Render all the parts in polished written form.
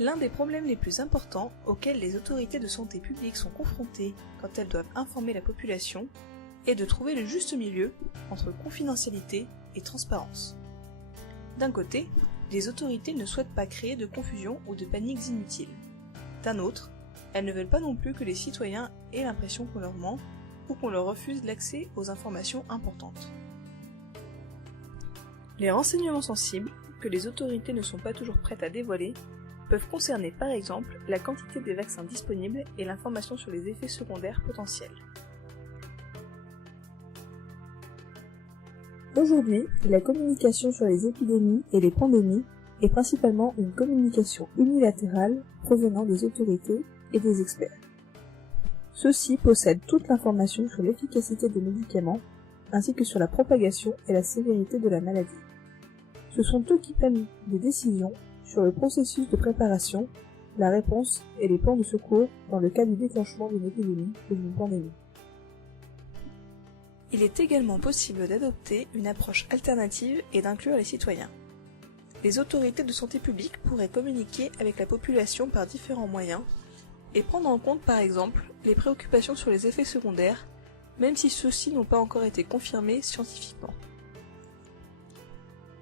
L'un des problèmes les plus importants auxquels les autorités de santé publique sont confrontées quand elles doivent informer la population est de trouver le juste milieu entre confidentialité et transparence. D'un côté, les autorités ne souhaitent pas créer de confusion ou de paniques inutiles. D'un autre, elles ne veulent pas non plus que les citoyens aient l'impression qu'on leur ment ou qu'on leur refuse l'accès aux informations importantes. Les renseignements sensibles, que les autorités ne sont pas toujours prêtes à dévoiler, peuvent concerner par exemple la quantité des vaccins disponibles et l'information sur les effets secondaires potentiels. Aujourd'hui, la communication sur les épidémies et les pandémies est principalement une communication unilatérale provenant des autorités et des experts. Ceux-ci possèdent toute l'information sur l'efficacité des médicaments, ainsi que sur la propagation et la sévérité de la maladie. Ce sont eux qui prennent des décisions sur le processus de préparation, la réponse et les plans de secours dans le cas du déclenchement d'une épidémie ou d'une pandémie. Il est également possible d'adopter une approche alternative et d'inclure les citoyens. Les autorités de santé publique pourraient communiquer avec la population par différents moyens et prendre en compte par exemple les préoccupations sur les effets secondaires, même si ceux-ci n'ont pas encore été confirmés scientifiquement.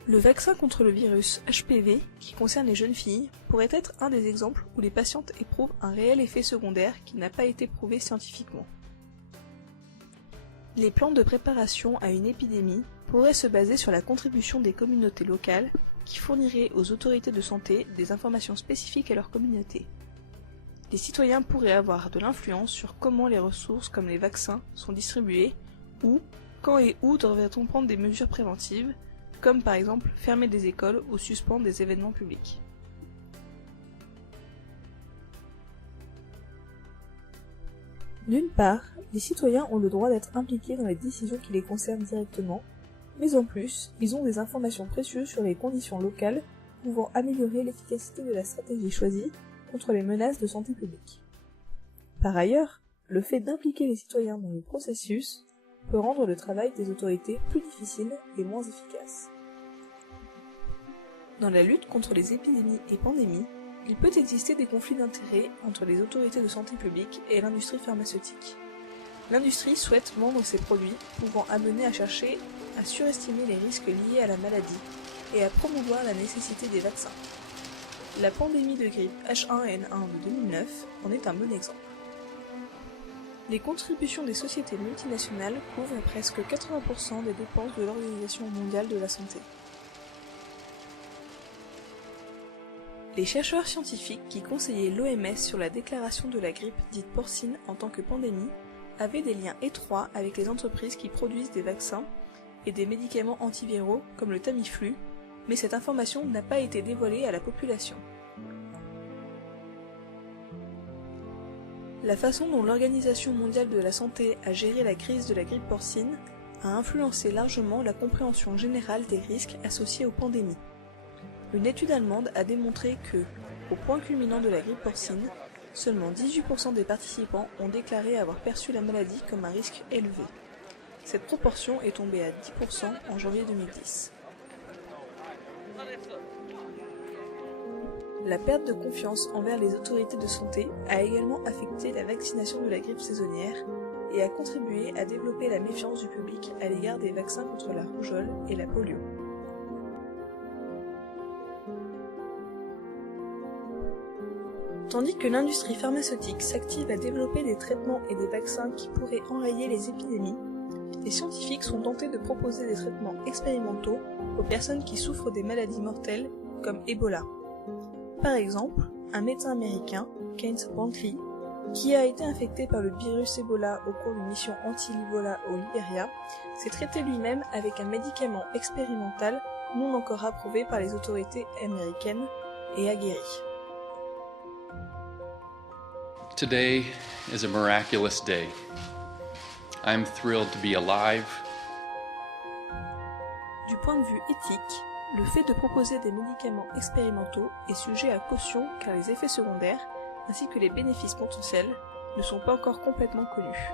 Le vaccin contre le virus HPV, qui concerne les jeunes filles, pourrait être un des exemples où les patientes éprouvent un réel effet secondaire qui n'a pas été prouvé scientifiquement. Les plans de préparation à une épidémie pourraient se baser sur la contribution des communautés locales qui fourniraient aux autorités de santé des informations spécifiques à leur communauté. Les citoyens pourraient avoir de l'influence sur comment les ressources comme les vaccins sont distribuées ou quand et où devrait-on prendre des mesures préventives, comme par exemple fermer des écoles ou suspendre des événements publics. D'une part, les citoyens ont le droit d'être impliqués dans les décisions qui les concernent directement, mais en plus, ils ont des informations précieuses sur les conditions locales pouvant améliorer l'efficacité de la stratégie choisie contre les menaces de santé publique. Par ailleurs, le fait d'impliquer les citoyens dans le processus peut rendre le travail des autorités plus difficile et moins efficace. Dans la lutte contre les épidémies et pandémies, il peut exister des conflits d'intérêts entre les autorités de santé publique et l'industrie pharmaceutique. L'industrie souhaite vendre ses produits, pouvant amener à chercher à surestimer les risques liés à la maladie et à promouvoir la nécessité des vaccins. La pandémie de grippe H1N1 de 2009 en est un bon exemple. Les contributions des sociétés multinationales couvrent presque 80% des dépenses de l'Organisation mondiale de la santé. Les chercheurs scientifiques qui conseillaient l'OMS sur la déclaration de la grippe dite porcine en tant que pandémie avaient des liens étroits avec les entreprises qui produisent des vaccins et des médicaments antiviraux comme le Tamiflu, mais cette information n'a pas été dévoilée à la population. La façon dont l'Organisation mondiale de la santé a géré la crise de la grippe porcine a influencé largement la compréhension générale des risques associés aux pandémies. Une étude allemande a démontré que, au point culminant de la grippe porcine, seulement 18% des participants ont déclaré avoir perçu la maladie comme un risque élevé. Cette proportion est tombée à 10% en janvier 2010. La perte de confiance envers les autorités de santé a également affecté la vaccination de la grippe saisonnière et a contribué à développer la méfiance du public à l'égard des vaccins contre la rougeole et la polio. Tandis que l'industrie pharmaceutique s'active à développer des traitements et des vaccins qui pourraient enrayer les épidémies, les scientifiques sont tentés de proposer des traitements expérimentaux aux personnes qui souffrent des maladies mortelles comme Ebola. Par exemple, un médecin américain, Keynes Brantley, qui a été infecté par le virus Ebola au cours d'une mission anti-Ebola au Libéria, s'est traité lui-même avec un médicament expérimental non encore approuvé par les autorités américaines et a guéri. Today is a miraculous day. I'm thrilled to be alive. Du point de vue éthique, le fait de proposer des médicaments expérimentaux est sujet à caution car les effets secondaires, ainsi que les bénéfices potentiels, ne sont pas encore complètement connus.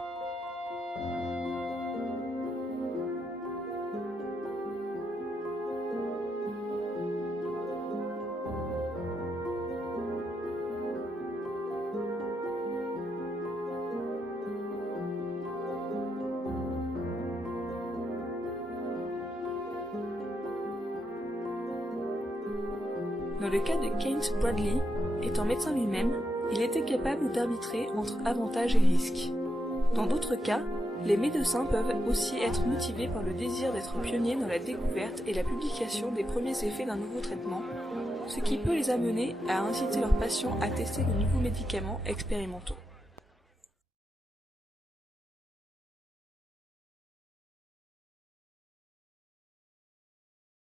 Dans le cas de Keynes Bradley, étant médecin lui-même, il était capable d'arbitrer entre avantages et risques. Dans d'autres cas, les médecins peuvent aussi être motivés par le désir d'être pionniers dans la découverte et la publication des premiers effets d'un nouveau traitement, ce qui peut les amener à inciter leurs patients à tester de nouveaux médicaments expérimentaux.